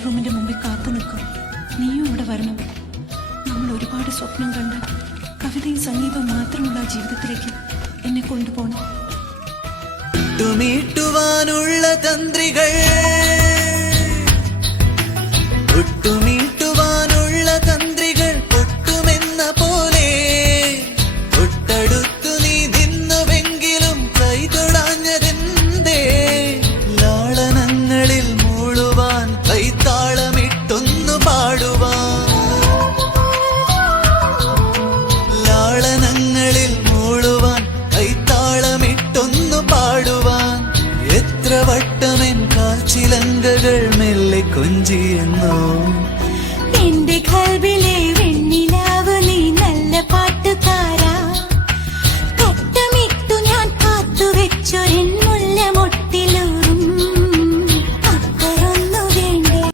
Theatre റൂമിന്റെ മുമ്പിൽ കാത്തു നിൽക്കും. നീയും ഇവിടെ വരണം. നമ്മൾ ഒരുപാട് സ്വപ്നം കണ്ട് കവിതയും സംഗീതവും മാത്രമുള്ള ജീവിതത്തിലേക്ക് എന്നെ കൊണ്ടുപോകണം. ഒട്ടുമീട്ടുവാനുള്ള തന്ത്രികൾ, ഒട്ടുമീട്ടുവാനുള്ള തന്ത്രികൾ ഒട്ടുമെന്ന പോലെ ഒട്ടടുത്തു നീ നിന്നുവെങ്കിലും കൈതൊടാഞ്ഞതെന്തേ? ലാളനങ്ങളിൽ മൂളുവാൻ കൈത്താളമിട്ടൊന്നു പാടുവാൻ, ലാളനങ്ങളിൽ മൂളുവാൻ കൈത്താളമിട്ടൊന്നു പാടുവാൻ എത്ര വട്ടമെൻ കാൽച്ചിലങ്കകൾ മെല്ലെ കൊഞ്ചിയെന്നോ. എന്റെ കൽവിലെ